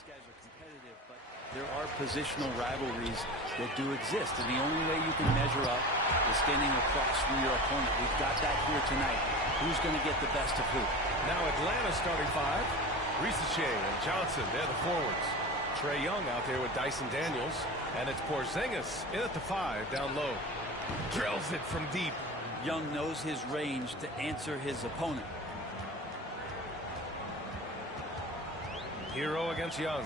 these guys are competitive, but there are positional rivalries that do exist, and the only way you can measure up is standing across from your opponent. We've got that here tonight. Who's going to get the best of who? Now Atlanta starting five. S.V.G and Johnson, they're the forwards. Trae Young out there with Dyson Daniels, and it's Porzingis in at the 5 down low. Drills it from deep. Young knows his range to answer his opponent. Hero against Young.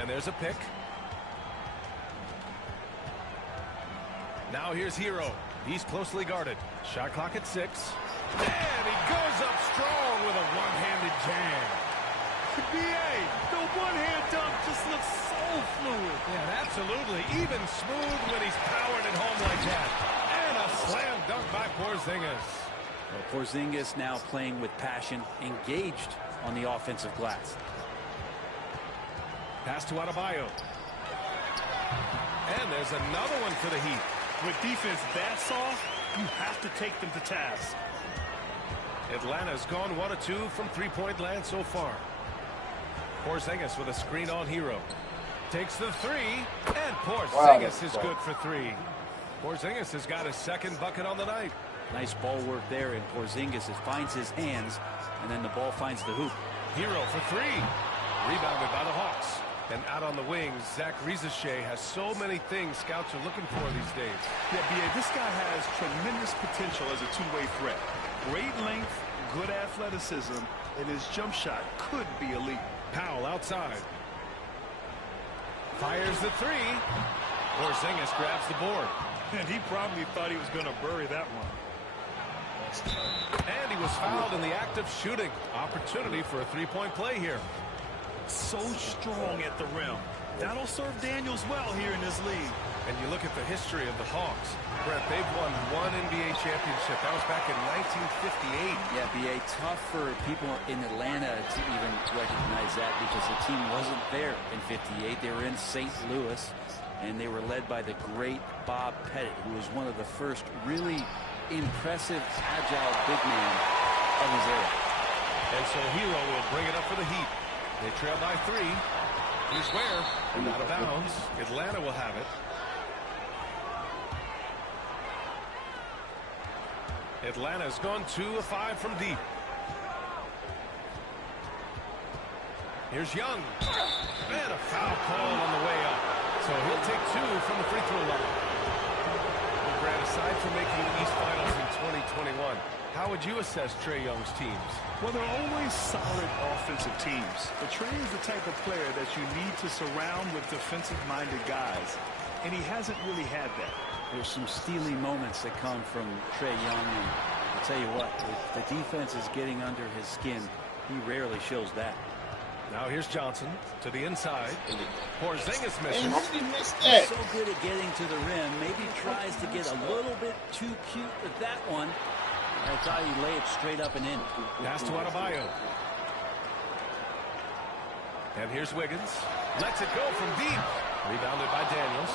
And there's a pick. Now here's Hero. He's closely guarded. Shot clock at 6. And he goes up strong with a one-handed jam. BA, the one-hand dunk just looks so fluid. Yeah, absolutely. Even smooth when he's powering it home like that. And a slam dunk by Porzingis. Well, Porzingis now playing with passion, engaged on the offensive glass. Pass to Adebayo. And there's another one for the Heat. With defense that soft, you have to take them to task. Atlanta's gone 1 of 2 from three-point land so far. Porzingis with a screen on Hero. Takes the 3, and Porzingis is good for 3. Porzingis has got his second bucket on the night. Nice ball work there, and Porzingis finds his hands, and then the ball finds the hoop. Hero for 3. Rebounded by the Hawks. And out on the wings, S.V.G has so many things scouts are looking for these days. Yeah, B.A., this guy has tremendous potential as a two-way threat. Great length, good athleticism, and his jump shot could be elite. Powell outside. Fires the 3. Porzingis grabs the board. And he probably thought he was going to bury that one. And he was fouled in the act of shooting. Opportunity for a three-point play here. So strong at the rim. That'll serve Daniels well here in this league. And you look at the history of the Hawks. Brett, they've won 1 NBA championship. That was back in 1958. Yeah, B.A., tough for people in Atlanta to even recognize that because the team wasn't there in 58. They were in St. Louis, and they were led by the great Bob Pettit, who was one of the first really impressive, agile big man of his era. And so Hero will bring it up for the Heat. They trail by 3. Here's where, and out of bounds. Atlanta will have it. Atlanta's gone 2 of 5 from deep. Here's Young. And a foul call on the way up. So he'll take 2 from the free throw line. Well, Grant, aside from making the East Finals in 2021, how would you assess Trae Young's teams? Well, they're always solid offensive teams. But Trae is the type of player that you need to surround with defensive-minded guys. And he hasn't really had that. There's some steely moments that come from Trae Young. And I'll tell you what, if the defense is getting under his skin, he rarely shows that. Now here's Johnson to the inside. Porzingis misses. He's so good at getting to the rim. Maybe tries to get a little bit too cute with that one. I thought he'd lay it straight up and in. Pass to Adebayo. And here's Wiggins. Lets it go from deep. Rebounded by Daniels.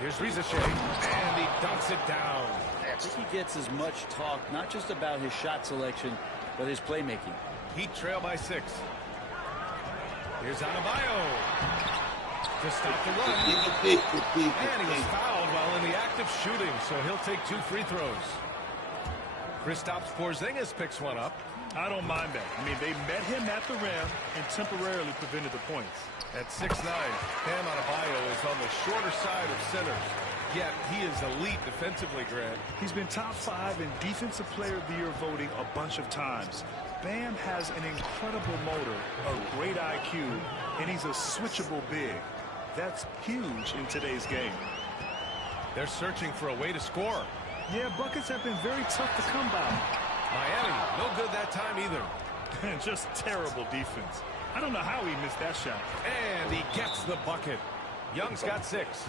Here's S.V.G. And he dunks it down. I think he gets as much talk, not just about his shot selection, but his playmaking. Heat trail by 6. Here's Adebayo to stop the run. And he was fouled while in the act of shooting, so he'll take 2 free throws. Kristaps Porzingis picks one up. I don't mind that. I mean, they met him at the rim and temporarily prevented the points. At 6'9", Bam Adebayo is on the shorter side of centers. Yet he is elite defensively, Grant. He's been top 5 in Defensive Player of the Year voting a bunch of times. Bam has an incredible motor, a great IQ, and he's a switchable big. That's huge in today's game. They're searching for a way to score. Yeah, buckets have been very tough to come by. Miami, no good that time either. And just terrible defense. I don't know how he missed that shot. And he gets the bucket. Young's got 6.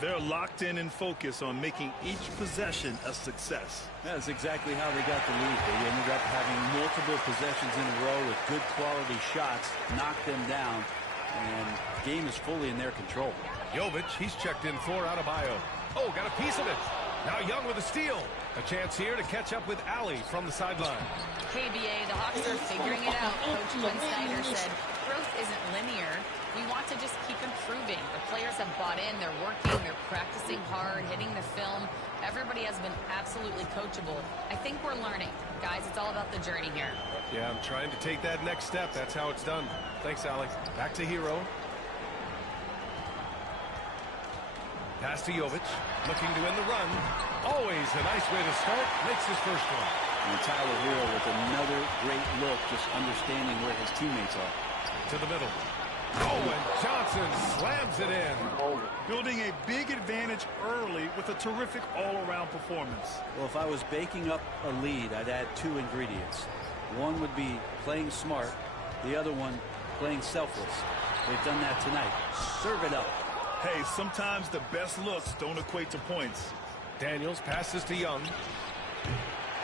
They're locked in and focused on making each possession a success. That's exactly how they got the lead. They ended up having multiple possessions in a row with good quality shots, knocked them down, and the game is fully in their control. Jovic, he's checked in for Adebayo. Oh, got a piece of it. Now Young with a steal. A chance here to catch up with Allie from the sideline. KBA, the Hawks are figuring it out. Coach Quinn Snyder said growth isn't linear. We want to just keep improving. The players have bought in. They're working. They're practicing hard, hitting the film. Everybody has been absolutely coachable. I think we're learning. Guys, it's all about the journey here. Yeah, I'm trying to take that next step. That's how it's done. Thanks, Allie. Back to Hero. Pass to Jovic. Looking to win the run. Always a nice way to start. Makes his first one. And Tyler Hero with another great look, just understanding where his teammates are. To the middle. Oh, and Johnson slams it in. Building a big advantage early with a terrific all-around performance. Well, if I was baking up a lead, I'd add two ingredients. One would be playing smart. The other one, playing selfless. They've done that tonight. Serve it up. Hey, sometimes the best looks don't equate to points. Daniels passes to Young.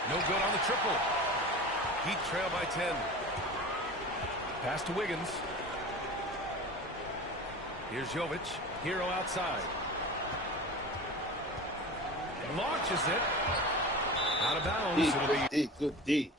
No good on the triple. Heat trail by 10. Pass to Wiggins. Here's Jovic. Hero outside. Launches it. Out of bounds. It'll be Good D.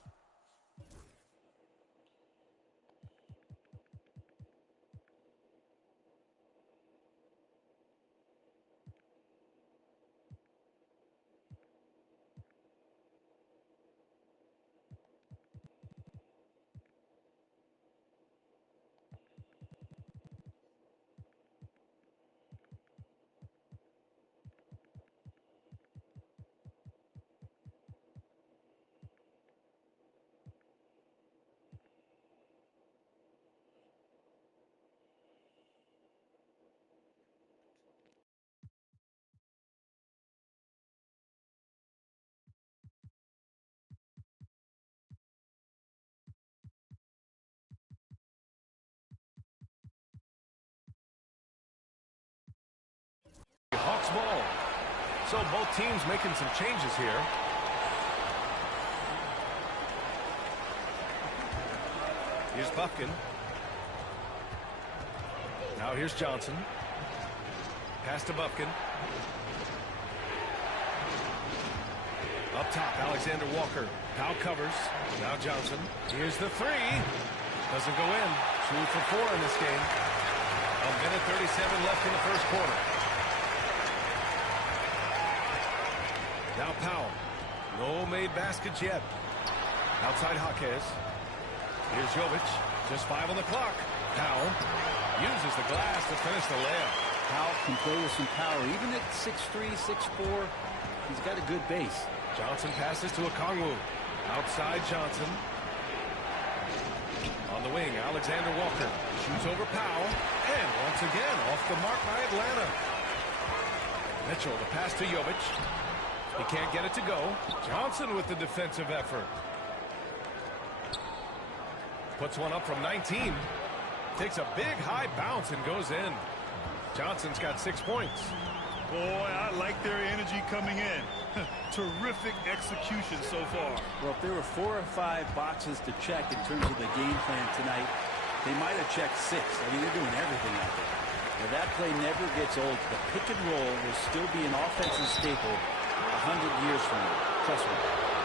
Hawks ball. So both teams making some changes here. Here's Buffkin. Now here's Johnson. Pass to Buffkin. Up top, Alexander Walker. Powell covers. Now Johnson. Here's the three. Doesn't go in. 2 for 4 in this game. 1:37 left in the first quarter. Now Powell. No made baskets yet. Outside Jaquez. Here's Jovic. Just 5 on the clock. Powell uses the glass to finish the layup. Powell can play with some power. Even at 6'3", 6'4", he's got a good base. Johnson passes to Okongwu. Outside Johnson. On the wing, Alexander Walker. Shoots over Powell. And once again, off the mark by Atlanta. Mitchell, the pass to Jovic. He can't get it to go. Johnson with the defensive effort. Puts one up from 19. Takes a big high bounce and goes in. Johnson's got 6 points. Boy, I like their energy coming in. Terrific execution so far. Well, if there were 4 or 5 boxes to check in terms of the game plan tonight, they might have checked 6. I mean, they're doing everything out there. Now, that play never gets old. The pick and roll will still be an offensive staple 100 years from now. Trust me.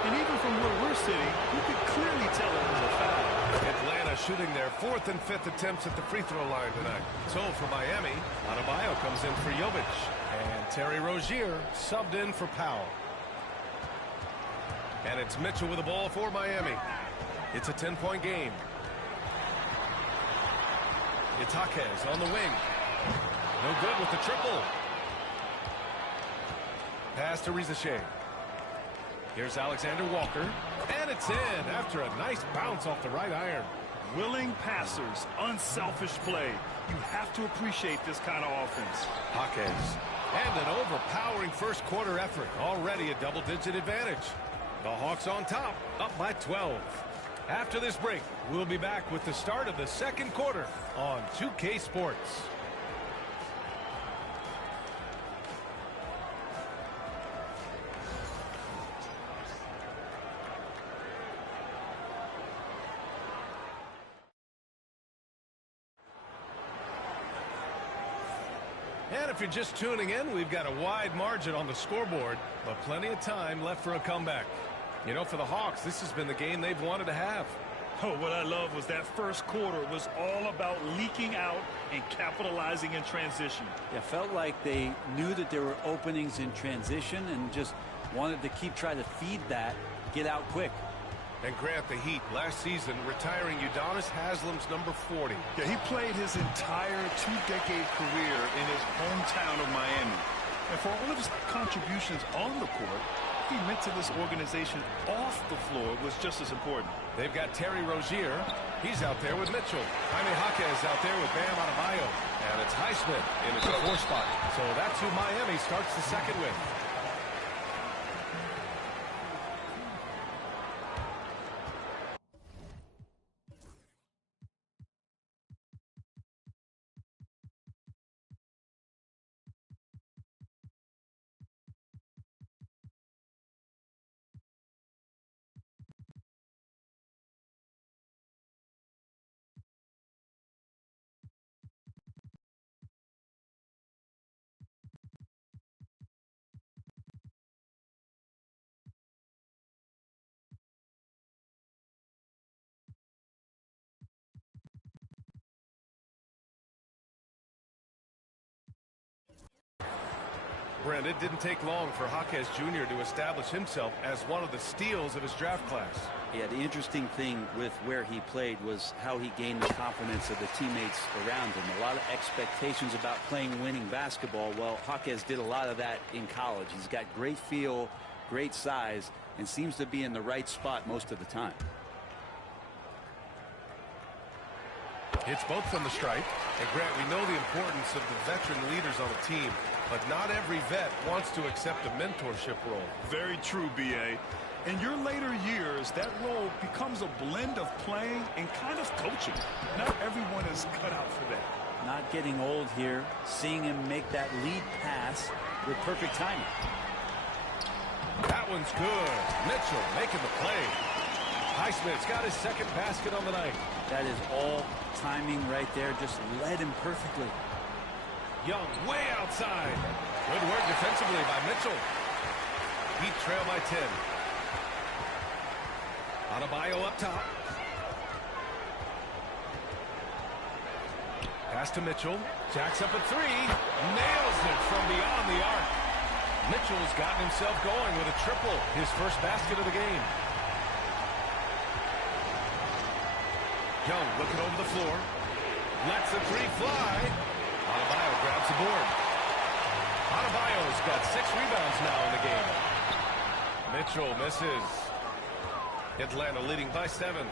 And even from where we're sitting, you could clearly tell it was a foul. Atlanta shooting their 4th and 5th attempts at the free throw line tonight. So for Miami, Adebayo comes in for Jovic. And Terry Rozier subbed in for Powell. And it's Mitchell with the ball for Miami. It's a 10-point game. It's Jaquez on the wing. No good with the triple. Pass to Rizachet. Here's Alexander Walker. And it's in after a nice bounce off the right iron. Willing passers, unselfish play. You have to appreciate this kind of offense. Jaquez. And an overpowering first quarter effort. Already a double-digit advantage. The Hawks on top, up by 12. After this break, we'll be back with the start of the second quarter on 2K Sports. And And if you're just tuning in, we've got a wide margin on the scoreboard, but plenty of time left for a comeback. You know, for the Hawks, this has been the game they've wanted to have. Oh, what I love was that first quarter was all about leaking out and capitalizing in transition. It felt like they knew that there were openings in transition and just wanted to keep trying to feed that, get out quick. And Grant, the Heat last season retiring Udonis Haslam's number 40. Yeah, he played his entire two-decade career in his hometown of Miami. And for all of his contributions on the court, he meant to this organization off the floor was just as important. They've got Terry Rozier. He's out there with Mitchell. Jaime Jaquez out there with Bam Adebayo. And it's Highsmith in at the 4 spot. So that's who Miami starts the second with. Brent, it didn't take long for Jaquez Jr. to establish himself as one of the steals of his draft class. Yeah, the interesting thing with where he played was how he gained the confidence of the teammates around him. A lot of expectations about playing winning basketball. Well, Jaquez did a lot of that in college. He's got great feel, great size, and seems to be in the right spot most of the time. It's both from the stripe. And Grant, we know the importance of the veteran leaders on a team, but not every vet wants to accept a mentorship role. Very true, B.A. In your later years, that role becomes a blend of playing and kind of coaching. Not everyone is cut out for that. Not getting old here, seeing him make that lead pass with perfect timing. That one's good. Mitchell making the play. Highsmith's got his second basket on the night. That is all timing right there. Just led him perfectly. Young way outside. Good work defensively by Mitchell. Heat trail by 10. Adebayo up top. Pass to Mitchell. Jacks up a 3. Nails it from beyond the arc. Mitchell's gotten himself going with a triple. His first basket of the game. Young looking over the floor. Lets the 3 fly. Adebayo grabs the board. Adebayo's got 6 rebounds now in the game. Mitchell misses. Atlanta leading by 7.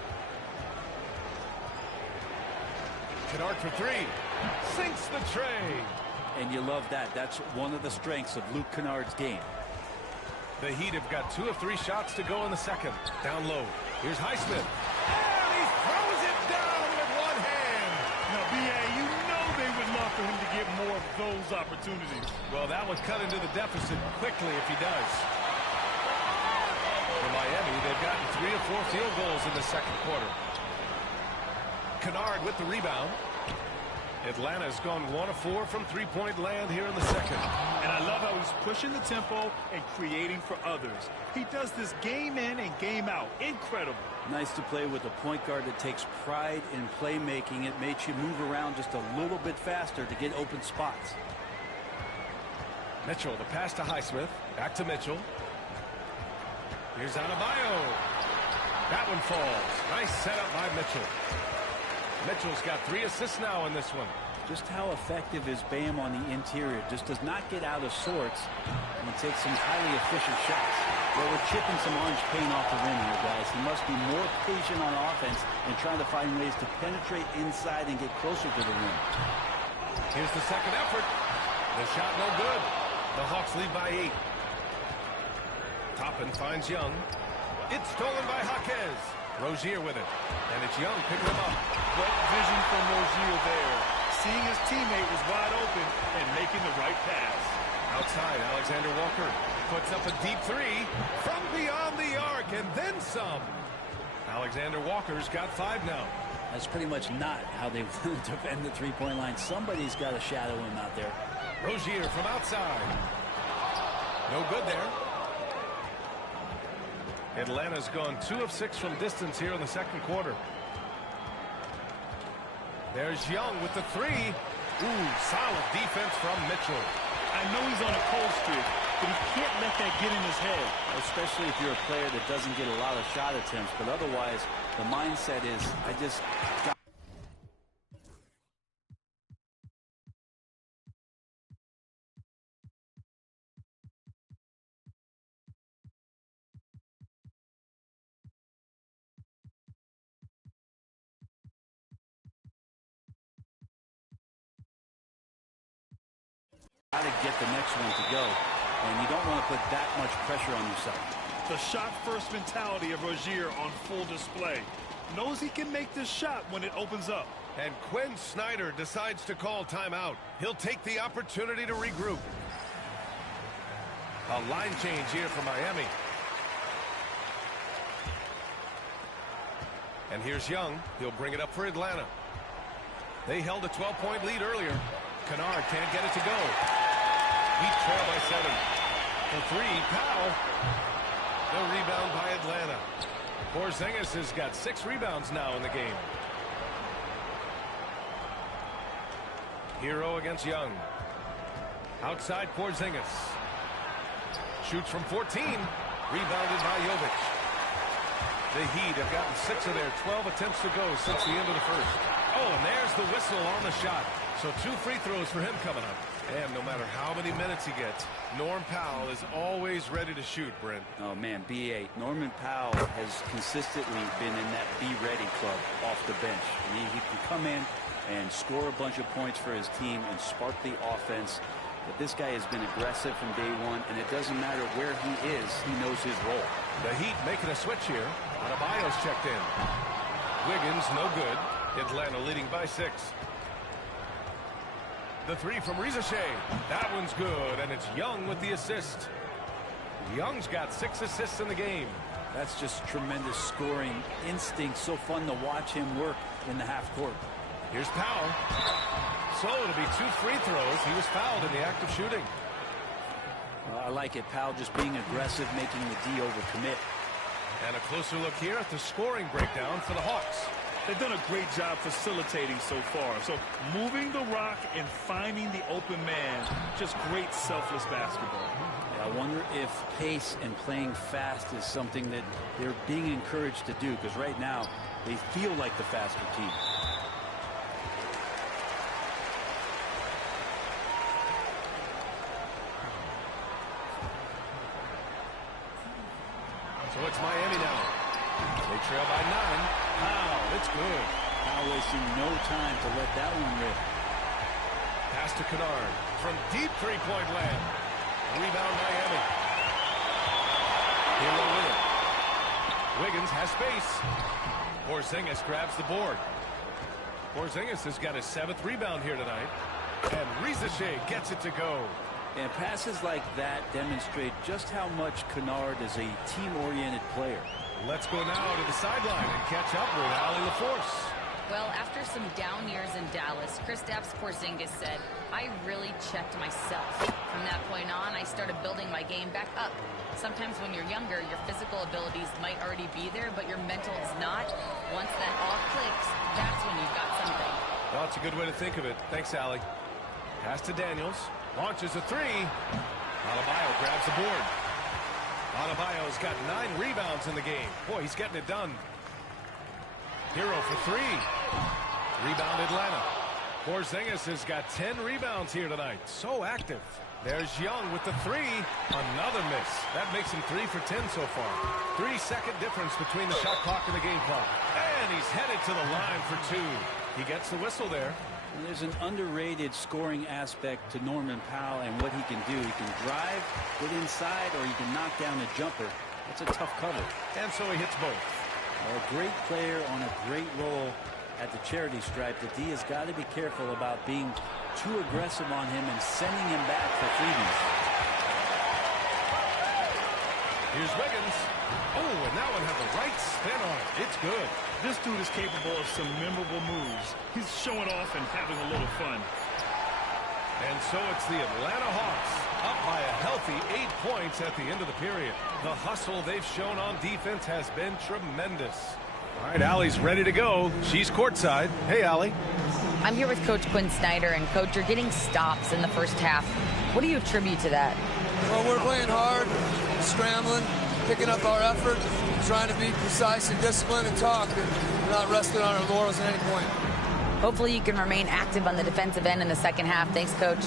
Kennard for 3. Sinks the tray. And you love that. That's one of the strengths of Luke Kennard's game. The Heat have got 2 of 3 shots to go in the second. Down low. Here's Highsmith. And he throws it down with one hand. Now, B.A., you know they would love for him to get more of those opportunities. Well, that would cut into the deficit quickly if he does. For Miami, they've gotten 3 of 4 field goals in the second quarter. Kennard with the rebound. Atlanta's gone 1 of 4 from three-point land here in the second. And I love how he's pushing the tempo and creating for others. He does this game in and game out. Incredible. Nice to play with a point guard that takes pride in playmaking. It makes you move around just a little bit faster to get open spots. Mitchell, the pass to Highsmith. Back to Mitchell. Here's Adebayo. That one falls. Nice setup by Mitchell. Mitchell's got 3 assists now in this one. Just how effective is Bam on the interior? Just does not get out of sorts and takes some highly efficient shots. Well, we're chipping some orange paint off the rim here, guys. He must be more patient on offense and trying to find ways to penetrate inside and get closer to the rim. Here's the second effort. The shot no good. The Hawks lead by 8. Toppin finds Young. It's stolen by Jaquez. Rozier with it. And it's Young picking him up. Great vision from Rozier there. Seeing his teammate was wide open and making the right pass. Outside, Alexander Walker puts up a deep 3 from beyond the arc and then some. Alexander Walker's got 5 now. That's pretty much not how they defend the three-point line. Somebody's got to shadow him out there. Rozier from outside. No good there. Atlanta's gone 2 of 6 from distance here in the second quarter. There's Young with the 3. Ooh, solid defense from Mitchell. I know he's on a cold streak, but he can't let that get in his head. Especially if you're a player that doesn't get a lot of shot attempts. But otherwise, the mindset is, I just got to get the next one to go, and you don't want to put that much pressure on yourself. The shot-first mentality of Rozier on full display. Knows he can make this shot when it opens up. And Quinn Snyder decides to call timeout. He'll take the opportunity to regroup. A line change here for Miami. And here's Young. He'll bring it up for Atlanta. They held a 12-point lead earlier. Kennard can't get it to go. Heat trail by 7. For 3, Powell. No rebound by Atlanta. Porzingis has got 6 rebounds now in the game. Hero against Young. Outside Porzingis. Shoots from 14. Rebounded by Jovic. The Heat have gotten 6 of their 12 attempts to go since the end of the first. Oh, and there's the whistle on the shot. So 2 free throws for him coming up. And no matter how many minutes he gets, Norm Powell is always ready to shoot, Brent. Oh, man, B.A. Norman Powell has consistently been in that be-ready club off the bench. He can come in and score a bunch of points for his team and spark the offense. But this guy has been aggressive from day one, and it doesn't matter where he is, he knows his role. The Heat making a switch here. Adebayo's checked in. Wiggins, no good. Atlanta leading by 6. The 3 from Rizashé. That one's good, and it's Young with the assist. Young's got 6 assists in the game. That's just tremendous scoring instinct. So fun to watch him work in the half court. Here's Powell. So it'll be 2 free throws. He was fouled in the act of shooting. I like it. Powell just being aggressive, making the D overcommit. And a closer look here at the scoring breakdown for the Hawks. They've done a great job facilitating so far. So moving the rock and finding the open man, just great selfless basketball. I wonder if pace and playing fast is something that they're being encouraged to do, because right now they feel like the faster team. So it's Miami now. They trail by 9. Wow, it's good. Powell wasting no time to let that one rip. Pass to Kennard from deep three-point land. Rebound Miami. Hero with it. Wiggins has space. Porzingis grabs the board. Porzingis has got his 7th rebound here tonight. And Rizashé gets it to go. And passes like that demonstrate just how much Kennard is a team-oriented player. Let's go now to the sideline and catch up with Allie LaForce. Well, after some down years in Dallas, Kristaps Porzingis said, I really checked myself. From that point on, I started building my game back up. Sometimes when you're younger, your physical abilities might already be there, but your mental is not. Once that all clicks, that's when you've got something. Well, that's a good way to think of it. Thanks, Allie. Pass to Daniels. Launches a 3. Adebayo grabs the board. Adebayo's got 9 rebounds in the game. Boy, he's getting it done. Hero for 3. Rebound Atlanta. Porzingis has got 10 rebounds here tonight. So active. There's Young with the 3. Another miss. That makes him 3 for 10 so far. 3-second difference between the shot clock and the game clock. And he's headed to the line for 2. He gets the whistle there. There's an underrated scoring aspect to Norman Powell and what he can do. He can drive, get inside, or he can knock down a jumper. That's a tough cover. And so he hits both. A great player on a great role at the charity stripe. The D has got to be careful about being too aggressive on him and sending him back for freebies. Here's Wiggins. Oh, and that one had the right spin on it. It's good. This dude is capable of some memorable moves. He's showing off and having a little fun. And so it's the Atlanta Hawks up by a healthy 8 points at the end of the period. The hustle they've shown on defense has been tremendous. All right, Allie's ready to go. She's courtside. Hey, Allie. I'm here with Coach Quinn Snyder, and Coach, you're getting stops in the first half. What do you attribute to that? Well, we're playing hard, scrambling, picking up our effort, trying to be precise and disciplined and talk, and we're not resting on our laurels at any point. Hopefully you can remain active on the defensive end in the second half. Thanks, Coach.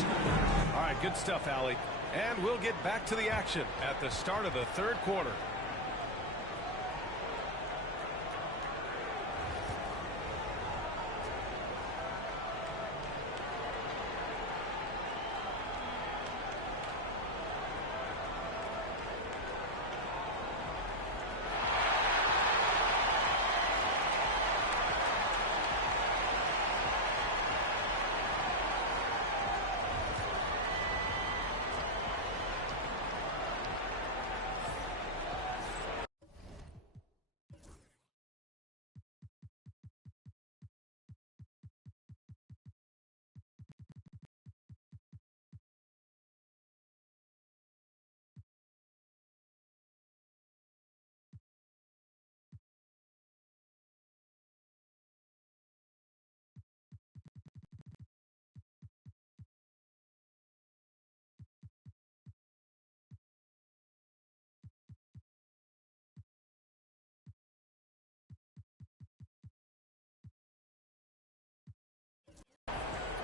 All right, good stuff, Allie. And we'll get back to the action at the start of the third quarter.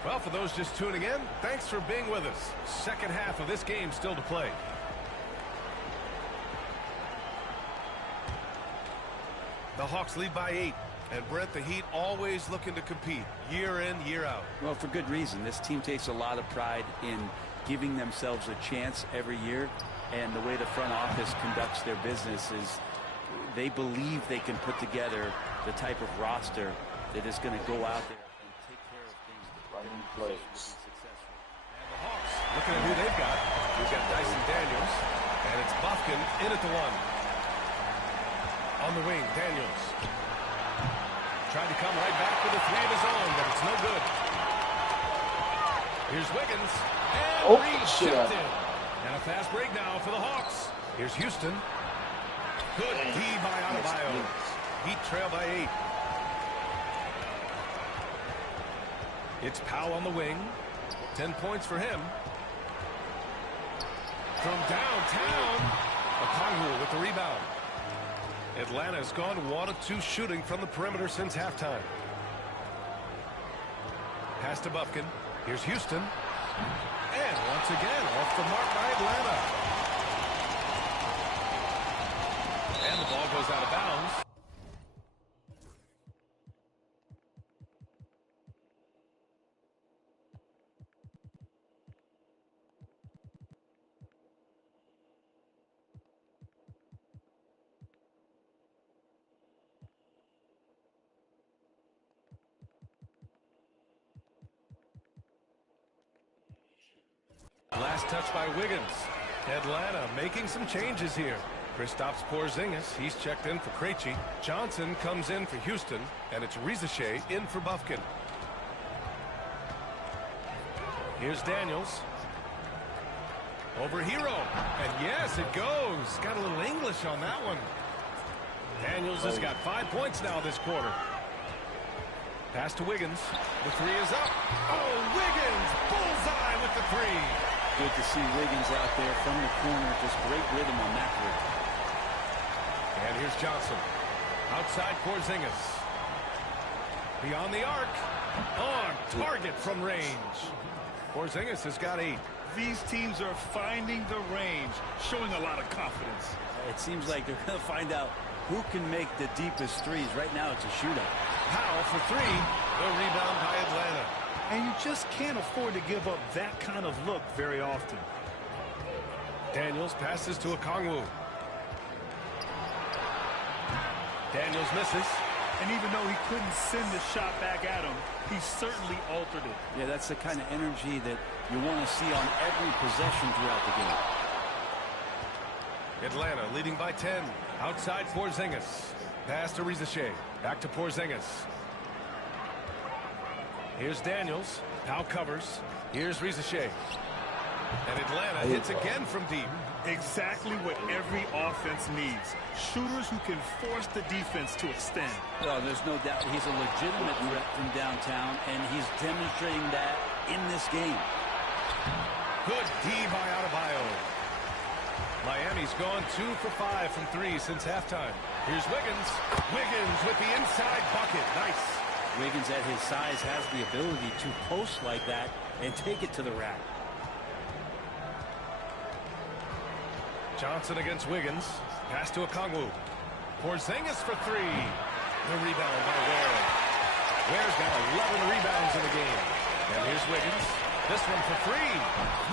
Well, for those just tuning in, thanks for being with us. Second half of this game still to play. The Hawks lead by 8. And Brent, the Heat always looking to compete year in, year out. Well, for good reason. This team takes a lot of pride in giving themselves a chance every year. And the way the front office conducts their business is they believe they can put together the type of roster that is going to go out there and take care of things that are going to be successful. And the Hawks looking at who they've got. We've got Dyson Daniels, and it's Buffkin in at the 1. On the wing, Daniels. Tried to come right back with a 3 of his own, but it's no good. Here's Wiggins. And reshifted. And a fast break now for the Hawks. Here's Houston. Good D by Adebayo. Heat trail by 8. It's Powell on the wing. 10 points for him. From downtown, Okongwu with the rebound. Atlanta's gone 1 of 2 shooting from the perimeter since halftime. Pass to Buffkin. Here's Houston. And once again, off the mark by Atlanta. And the ball goes out of bounds. Last touch by Wiggins. Atlanta making some changes here. Kristaps Porzingis, he's checked in for Krejci. Johnson comes in for Houston, and it's Rizachet in for Buffkin. Here's Daniels. Over Hero. And yes, it goes. Got a little English on that one. Daniels has got 5 points now this quarter. Pass to Wiggins. The 3 is up. Oh, Wiggins! Bullseye with the 3. Good to see Wiggins out there from the corner. Just great rhythm on that three. And here's Johnson. Outside Porzingis. Beyond the arc. On target from range. Porzingis has got 8. These teams are finding the range, showing a lot of confidence. It seems like they're going to find out who can make the deepest threes. Right now it's a shootout. Powell for 3. The rebound by Atlanta. And you just can't afford to give up that kind of look very often. Daniels passes to Okongwu. Daniels misses. And even though he couldn't send the shot back at him, he certainly altered it. Yeah, that's the kind of energy that you want to see on every possession throughout the game. Atlanta leading by 10. Outside Porzingis. Pass to Rizachet. Back to Porzingis. Here's Daniels. Powell covers. Here's Rizachet. And Atlanta hits again from deep. Exactly what every offense needs. Shooters who can force the defense to extend. Well, there's no doubt he's a legitimate threat from downtown, and he's demonstrating that in this game. Good D by Adebayo. Miami's gone 2 for 5 from 3 since halftime. Here's Wiggins. Wiggins with the inside bucket. Nice. Wiggins at his size has the ability to post like that and take it to the rack. Johnson against Wiggins. Pass to Okongwu. Porzingis for 3. The rebound by Ware. Ware's got 11 rebounds in the game. And here's Wiggins. This one for 3.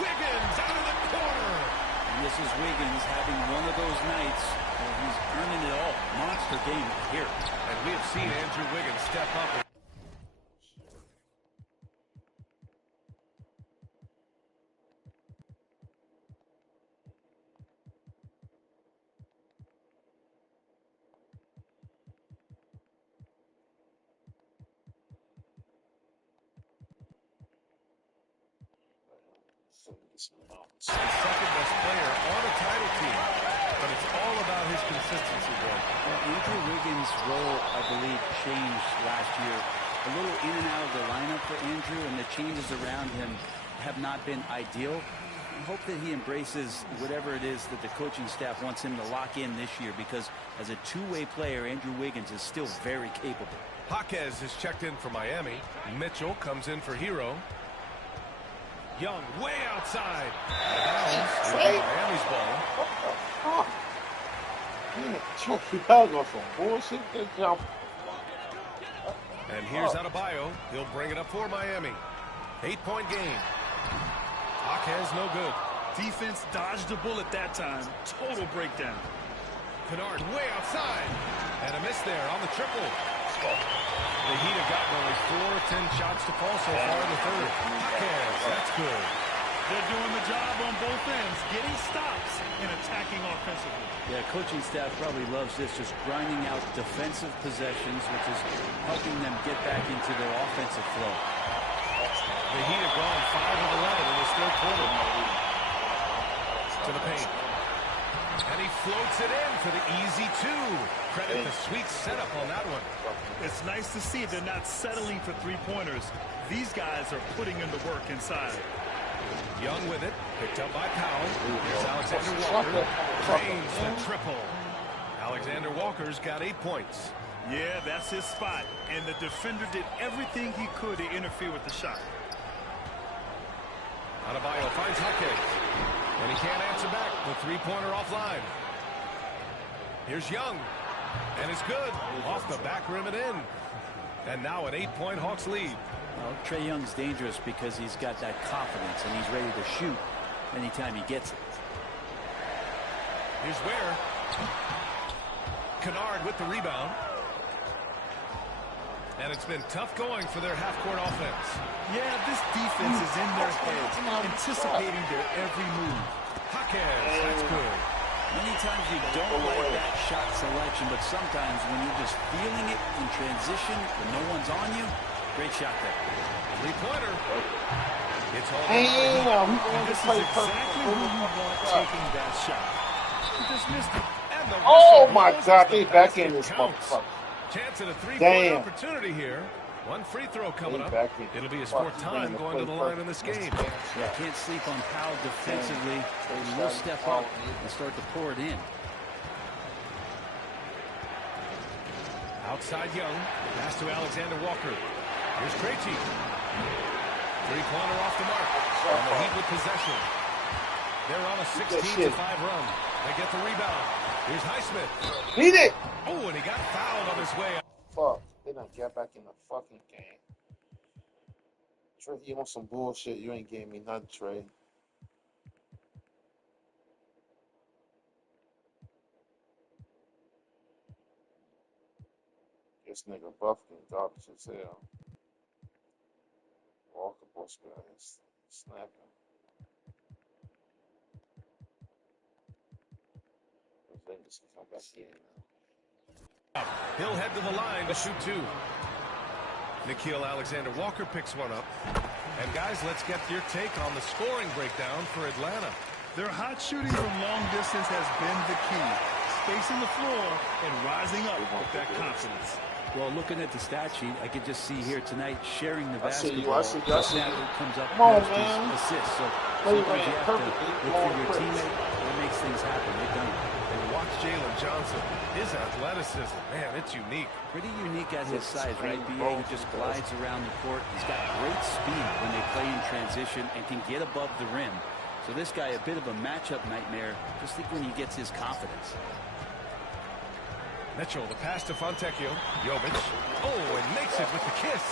Wiggins out of the corner. And this is Wiggins having one of those nights where he's earning it all. Monster game here. And we have seen Andrew Wiggins step up. The second best player on a title team, but it's all about his consistency, Greg. Well, Andrew Wiggins' role, I believe, changed last year. A little in and out of the lineup for Andrew, and the changes around him have not been ideal. I hope that he embraces whatever it is that the coaching staff wants him to lock in this year, because as a two-way player, Andrew Wiggins is still very capable. Jaquez is checked in for Miami. Mitchell comes in for Hero. Young way outside. Miami's ball. And here's Adebayo. He'll bring it up for Miami. 8-point game. Jaquez no good. Defense dodged a bullet that time. Total breakdown. Kennard way outside. And a miss there on the triple. The Heat have gotten only 4 of 10 shots to fall so far in the third. Jaquez, that's good. They're doing the job on both ends, getting stops and attacking offensively. Yeah, coaching staff probably loves this, just grinding out defensive possessions, which is helping them get back into their offensive flow. The Heat have gone 5 of 11 in this third quarter. To the paint. And he floats it in for the easy 2. Credit the sweet setup on that one. It's nice to see they're not settling for three-pointers. These guys are putting in the work inside. Young with it. Picked up by Powell. Here's Alexander Walker. Drains the triple. Alexander Walker's got 8 points. Yeah, that's his spot. And the defender did everything he could to interfere with the shot. Adebayo finds Jaquez. And he can't answer back. The three-pointer offline. Here's Young. And it's good. Off the back rim and in. And now an 8-point Hawks lead. Well, Trae Young's dangerous because he's got that confidence and he's ready to shoot anytime he gets it. Here's Ware. Kennard with the rebound. And it's been tough going for their half-court offense. Yeah, this defense is in their heads, anticipating their every move. Jaquez, that's good. Many times you don't like that shot selection, but sometimes when you're just feeling it in transition when no one's on you, great shot there. Three-pointer. It's all and this is exactly who you want taking that shot. He just missed it. Oh my God, they back in this motherfucker. Chance at a three-point opportunity here. One free throw coming up. It'll be his 4th time going to the line in this game. Yeah, can't sleep on Powell defensively. He will step up and start to pour it in. Outside Young. Pass to Alexander Walker. Here's Krejci. Three-pointer off the mark. And the Heat with possession. They're on a 16-5 run. They get the rebound. Here's Highsmith. Beat it! Oh, and he got fouled on his way up. Fuck. They done get back in the fucking game. Trey, you want some bullshit? You ain't gave me nothing, Trey. This nigga Buffkin garbage as hell. Walker Bush guys snapping. Vegas can come back in now. He'll head to the line to shoot 2. Nikhil Alexander-Walker picks one up. And guys, let's get your take on the scoring breakdown for Atlanta. Their hot shooting from long distance has been the key. Spacing the floor and rising up with that confidence. Well, looking at the stat sheet, I could just see here tonight sharing the basketball. I see you. Comes up Come on, most man. assists. So Play sometimes you have to perfectly. look for your teammate. It makes things happen. They've done it. And watch Jalen Johnson. His athleticism, man, it's unique. Pretty unique at his size, right? BA, he just glides around the court. He's got great speed when they play in transition and can get above the rim. So this guy, a bit of a matchup nightmare. Just think when he gets his confidence. Mitchell, the pass to Fontecchio. Jovic. Oh, and makes it with the kiss.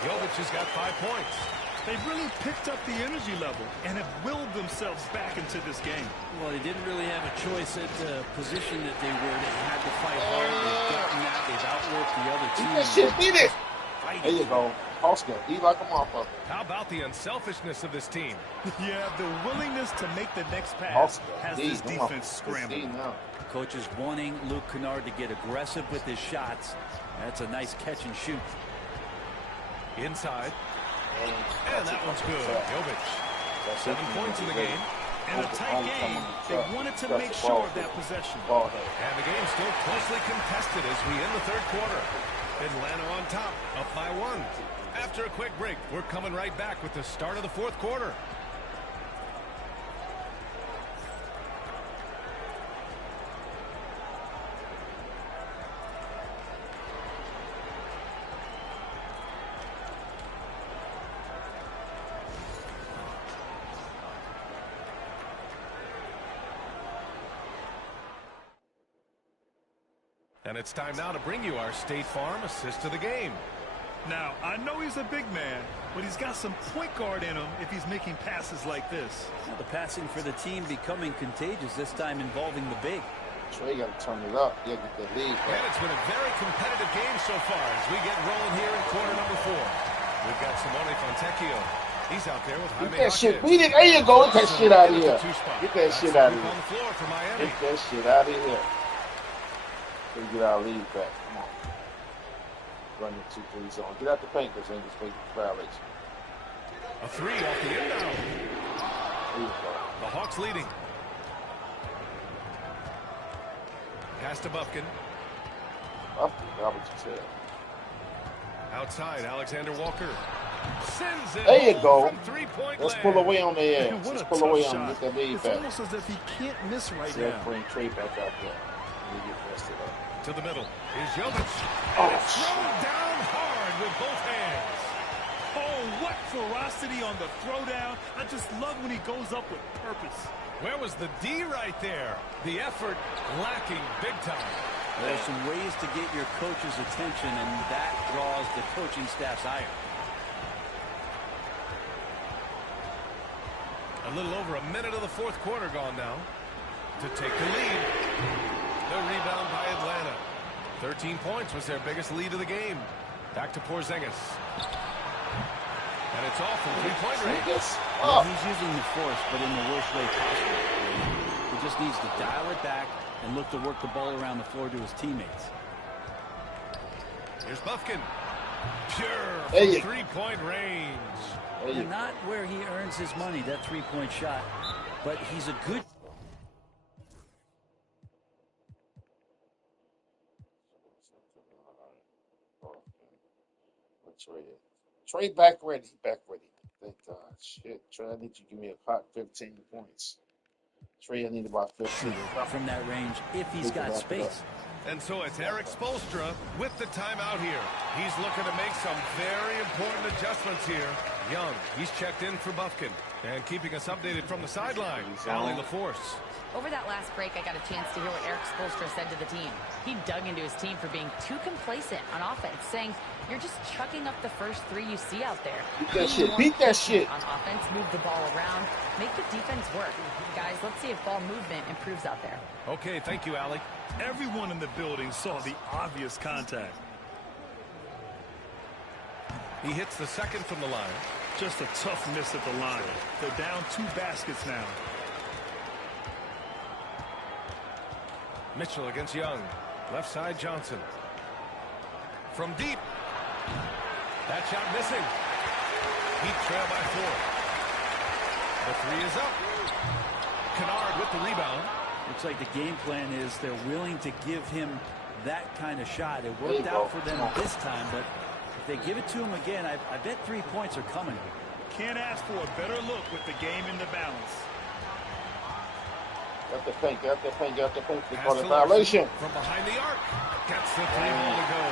Jovic has got 5 points. They've really picked up the energy level and have willed themselves back into this game. Well, they didn't really have a choice at the position that they were. They had to fight hard. They've gotten that. They've outworked the other team. Beat that shit. Beat it. There you go. Oscar, eat like a motherfucker. How about the unselfishness of this team? Yeah, the willingness to make the next pass has this defense scrambling. Coach is wanting Luke Kennard to get aggressive with his shots. That's a nice catch and shoot. Inside. And that one's good. Jovic. 7 points in the game. In a tight game, they wanted to make sure of that possession. And the game's still closely contested as we end the third quarter. Atlanta on top, up by 1. After a quick break, we're coming right back with the start of the fourth quarter. And it's time now to bring you our State Farm assist of the game. Now, I know he's a big man, but he's got some point guard in him if he's making passes like this. Well, the passing for the team becoming contagious, this time involving the big. Trey got to turn it up. Yeah, get the lead. And it's been a very competitive game so far as we get rolling here in quarter number 4. We've got Simone Fontecchio. He's out there with Jaime Get that shit. Hawkins. Beat it. There you go. Get that shit out of here. Get that shit out of On here. the floor for Miami. Get that shit out of here. Let's get our lead back. Come on. Run the 2-3 zone. Get out the paint because they just make the violation. A 3 off the inbound. There you go. The Hawks leading. Pass to Bufkin. Up, got what you said. Outside, Alexander Walker. Sends it There you go. from 3-point Let's land. pull away on their Man, ass. what Let's a pull tough away on shot. them. Get that lead It's back. almost as if he can't miss right See, now. bring Trey back out there. Let me get rested up. To the middle. Here's Jovic. Oh, Thrown down hard with both hands. Oh, what ferocity on the throwdown. I just love when he goes up with purpose. Where was the D right there? The effort lacking big time. There's some ways to get your coach's attention, and that draws the coaching staff's ire. A little over a minute of the fourth quarter gone now to take the lead. No rebound by Atlanta. 13 points was their biggest lead of the game. Back to Porzingis. And it's off from 3-point range. Well, he's using the force, but in the worst way possible. He just needs to dial it back and look to work the ball around the floor to his teammates. Here's Bufkin. Pure Hey. from 3-point range. And not where he earns his money, that 3-point shot, but he's a good... Trey back ready. Back ready. Thank God. Shit, Trey, I need you to give me a hot 15 points. Trey, I need about 15. from that range if he's got space. And so it's Eric Spoelstra with the timeout here. He's looking to make some very important adjustments here. Young, he's checked in for Bufkin. And keeping us updated from the sideline, Allie LaForce. Over that last break, I got a chance to hear what Eric Spoelstra said to the team. He dug into his team for being too complacent on offense, saying, you're just chucking up the first 3 you see out there. Beat that shit. Beat that shit. On offense, move the ball around, make the defense work. Guys, let's see if ball movement improves out there. Okay, thank you, Allie. Everyone in the building saw the obvious contact. He hits the second from the line. Just a tough miss at the line. They're down 2 baskets now. Mitchell against Young. Left side Johnson. From deep. That shot missing. Heat trail by 4. The three is up. Kennard with the rebound. Looks like the game plan is they're willing to give him that kind of shot. It worked out for them this time, but if they give it to him again, I bet 3 points are coming. Can't ask for a better look with the game in the balance. Got the paint. They call it violation. From behind the arc. Gets the three ball to go.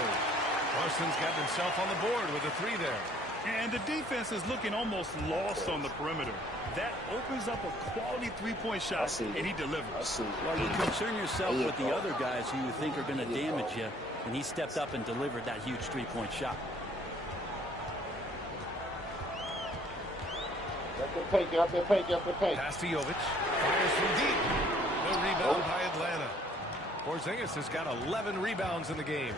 Larson's got himself on the board with a three there. And the defense is looking almost lost on the perimeter. That opens up a quality three-point shot, and he delivers. Well, you concern yourself with the other guys who you think are going to damage you, and he stepped up and delivered that huge three-point shot. Got the paint. Pass to Jovic. Fires from deep. No rebound by Atlanta. Porzingis has got 11 rebounds in the game.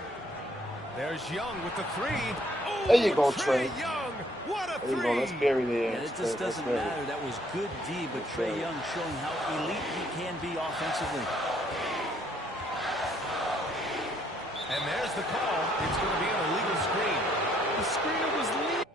There's Young with the three. Oh, there you go, Trey. Young. What a there you three. go. Let's bury there. Yeah, it just doesn't matter. That was good D, but Trey Young showing how elite he can be offensively. And there's the call. It's going to be an illegal screen. The screener was leading.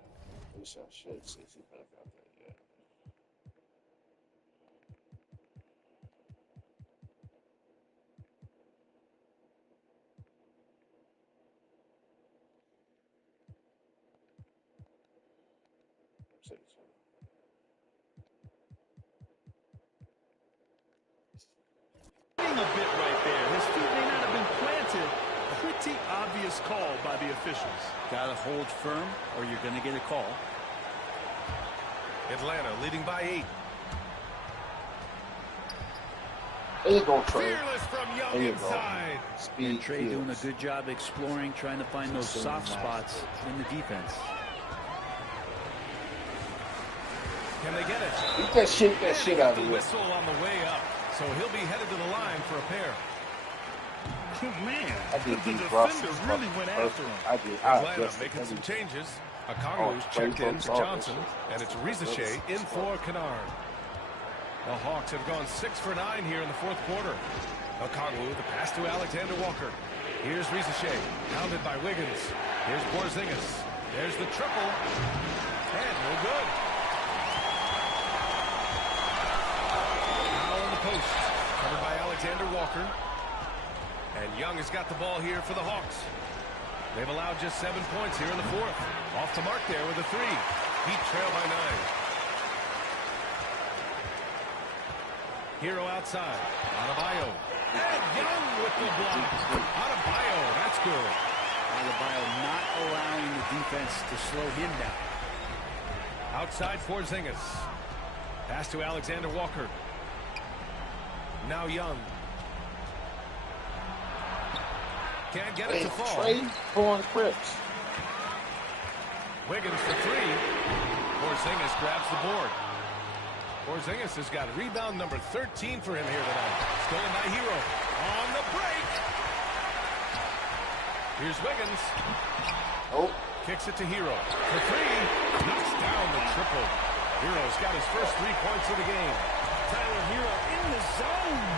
A bit right there. His feet may not have been planted. Pretty obvious call by the officials. Got to hold firm or you're going to get a call. Atlanta leading by 8. There you go, Trey. Fearless from Young inside. And Trey doing a good job exploring, trying to find those soft spots in the defense. Can they get it? Get that shit out of here. Whistle on the way up. So he'll be headed to the line for a pair. Man, the defender really went after him. Atlanta making some changes. Okongwu's checked in for Johnson, and it's Rizachet in for Kennard. The Hawks have gone 6 for 9 here in the fourth quarter. Okongwu, the pass to Alexander Walker. Here's Rizachet, pounded by Wiggins. Here's Porzingis. There's the triple. And no good. Post, covered by Alexander Walker. And Young has got the ball here for the Hawks. They've allowed just 7 points here in the fourth. Off the mark there with a three. Heat trail by 9. Hero outside. Adebayo. And Young with the block. Adebayo, that's good. Adebayo not allowing the defense to slow him down. Outside Porzingis. Pass to Alexander Walker. Now Young. Can't get it to fall. Trey pulling Crips. Wiggins for three. Porzingis grabs the board. Porzingis has got rebound number 13 for him here tonight. Stolen by Hero. On the break. Here's Wiggins. Kicks it to Hero. For three. Knocks down the triple. Hero's got his first 3 points of the game. Tyler Hero in the zone.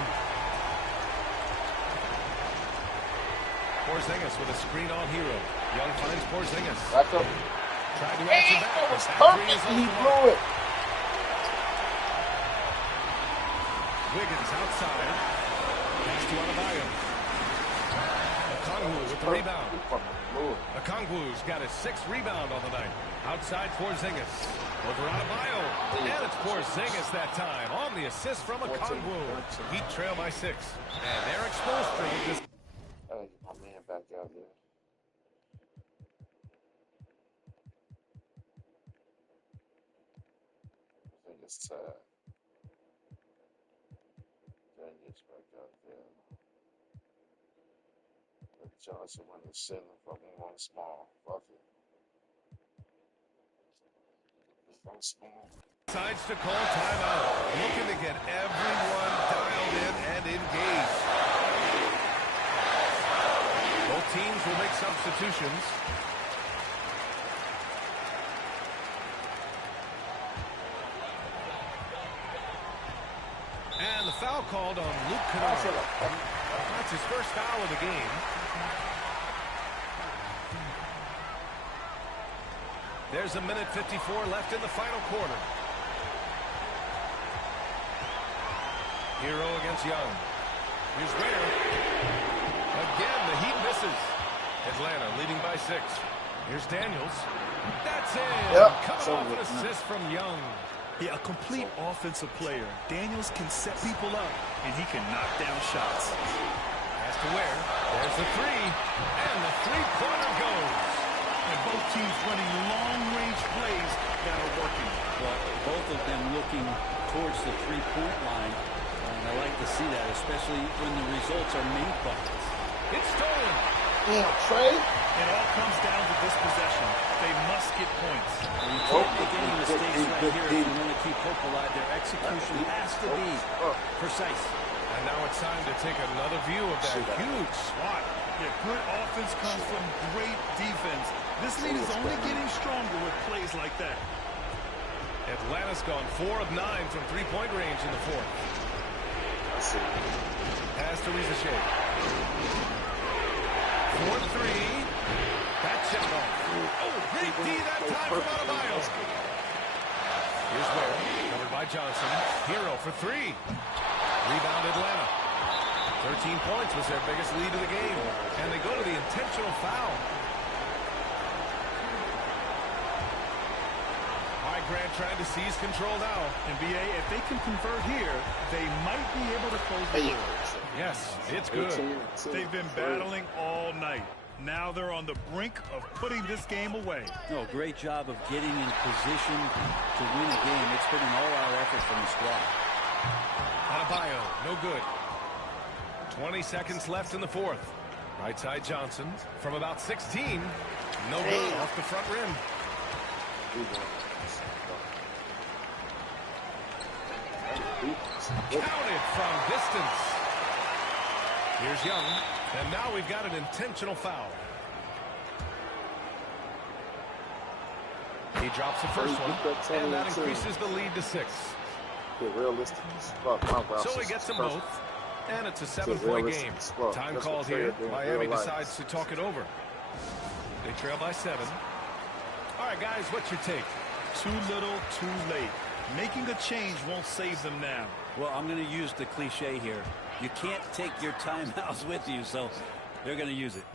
Porzingis with a screen on Hero. Young finds Porzingis. Back up. Tried to answer back. That was perfect. He blew it. Wiggins outside. Pass to Adebayo. Okongwu with the rebound. Okongwu's got his 6th rebound on the night. Outside Porzingis. Over Adebayo. And it's Porzingis that time on the assist from Okongwu. Heat trail by 6. And Eric Spoelstra with this. Hey, my man back out there. I think it's Daniels back out there. But Johnson went to center, fucking one small. Fuck it. One small. Decides to call timeout. Looking to get everyone dialed in and engaged. Both teams will make substitutions. And the foul called on Luke Kennard. That's his first foul of the game. There's a minute 54 left in the final quarter. Hero against Young. Here's Ware. Again, the Heat misses. Atlanta leading by 6. Here's Daniels. That's it. Yep. Coming off an assist from Young. Yeah, a complete offensive player. Daniels can set people up, and he can knock down shots. Has to Ware. There's the 3. And the three-pointer goes. And both teams running long-range plays that are working. Well, both of them looking towards the three-point line. And I like to see that, especially when the results are made buckets. It's stolen. Damn, Trey. It all comes down to this possession. They must get points. And you can't make any mistakes right here if you want to keep hope alive. Their execution has to be precise. And now it's time to take another view of that huge swat. Yeah, good offense comes from great defense. This lead is only getting stronger with plays like that. Atlanta's gone 4 of 9 from three-point range in the fourth. Pass to Shea. 4-3. That shot off. Oh, great D that time from Adebayo. Here's Ware, covered by Johnson. Hero for 3. Rebound Atlanta. 13 points was their biggest lead of the game. And they go to the intentional foul. Grant trying to seize control now. NBA, if they can convert here, they might be able to close the door. Yes, it's good. They've been battling all night. Now they're on the brink of putting this game away. No, great job of getting in position to win a game. It's been an all-out effort from the squad. Adebayo, no good. 20 seconds left in the fourth. Right side Johnson from about 16. No good off the front rim. Counted from distance. Here's Young. And now we've got an intentional foul. He drops the first one. And that increases the lead to 6. So he gets them both. And it's a 7-point game. Time called here. Miami decides to talk it over. They trail by 7. All right, guys, what's your take? Too little, too late. Making a change won't save them now. Well, I'm going to use the cliche here. You can't take your timeouts with you, so they're going to use it.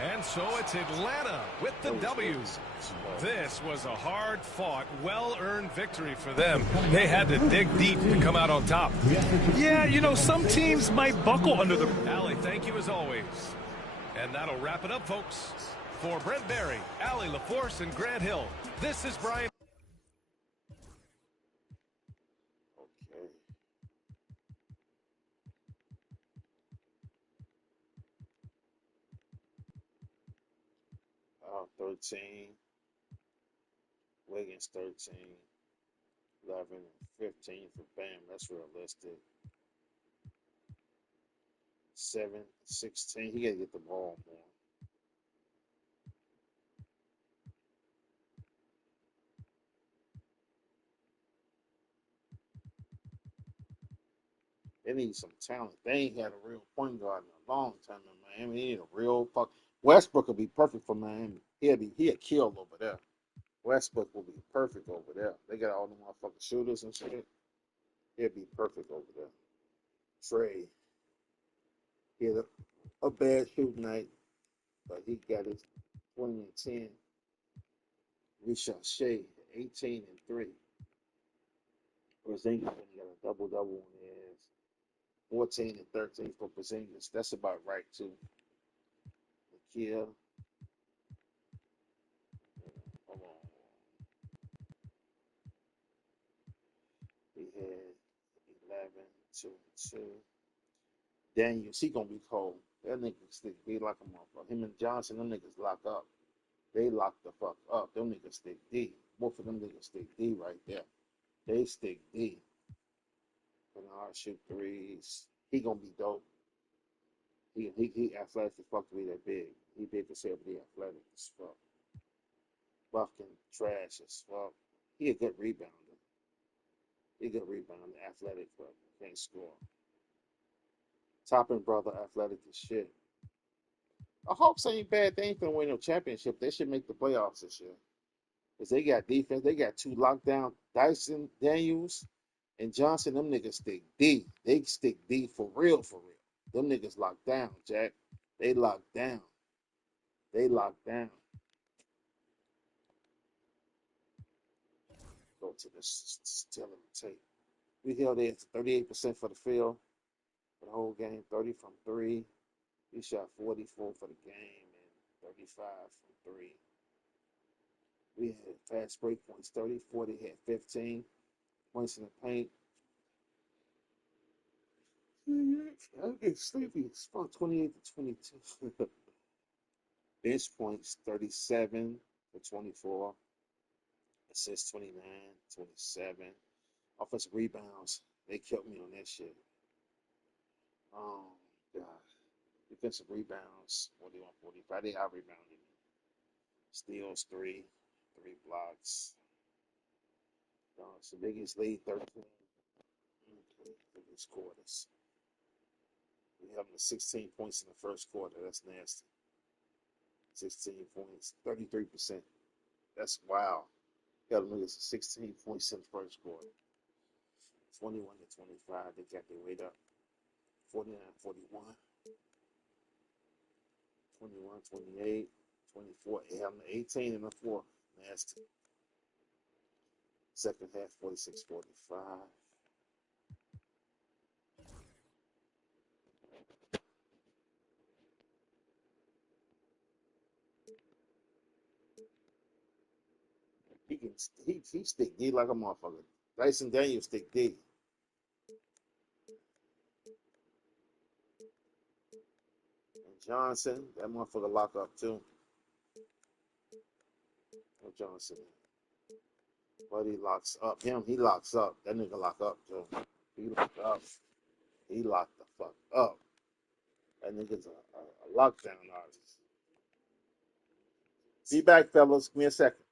And so it's Atlanta with the W. This was a hard-fought, well-earned victory for them. They had to dig deep to come out on top. Yeah, you know, some teams might buckle under the... Allie, thank you as always. And that'll wrap it up, folks. For Brent Barry, Allie LaForce, and Grant Hill, this is Brian. Okay. 13. Wiggins 13. 11 and 15 for Bam. That's realistic. 7, 16. He got to get the ball more. They need some talent. They ain't had a real point guard in a long time in Miami. They need a real fuck. Westbrook would be perfect for Miami. He'd kill over there. Westbrook will be perfect over there. They got all the motherfucking shooters and shit. He'd be perfect over there. Trey. He had a bad shoot night, but he got his 20 and 10. Shea, 18 and 3. Porzingis got a double-double on his ass. 14 and 13 for Porzingis. That's about right, too. Nikhil. Hold on. He had 11, 2 and 2. Daniels, he gonna be cold. That nigga stick D like a motherfucker. Him and Johnson, them niggas lock up. They lock the fuck up. Them niggas stick D. Both of them niggas stick D right there. They stick D. Bernard shoot threes. He gonna be dope. He athletic as fuck to be that big. He big as hell, but he athletic as fuck. Bucking trash as fuck. He a good rebounder. He a good rebounder. Athletic, but can't score. Toppin brother, athletic as shit. The Hawks ain't bad. They ain't gonna win no championship. They should make the playoffs this year. Because they got defense. They got two lockdown. Dyson, Daniels, and Johnson. Them niggas stick D. They stick D for real, for real. Them niggas locked down, Jack. They locked down. They locked down. Go to this still tape. We held it at 38% for the field for the whole game, 30 from three. We shot 44 for the game and 35 from three. We had fast break points, 30, 40, had 15 points in the paint. I get sleepy. It's about 28 to 22. Bench points, 37 to 24. Assists, 29, 27. Offensive rebounds, they killed me on that shit. God. Defensive rebounds, 41, 45. They out rebounded me. Steals, three blocks. It's the biggest lead, 13. Biggest quarters. We have 16 points in the first quarter. That's nasty. 16 points, 33%. That's wow. Got them niggas 16 points in the first quarter. 21 to 25. They got their weight up. 49, 41. 21, 28, 24. They have 18 in the fourth. Nasty. Second half, 46, 45. He stick D like a motherfucker. Dyson Daniels stick D. And Johnson, that motherfucker lock up too. No Johnson. But he locks up. He locks up. That nigga lock up too. He locked up. He locked the fuck up. That nigga's a lockdown artist. Be back, fellas. Give me a second.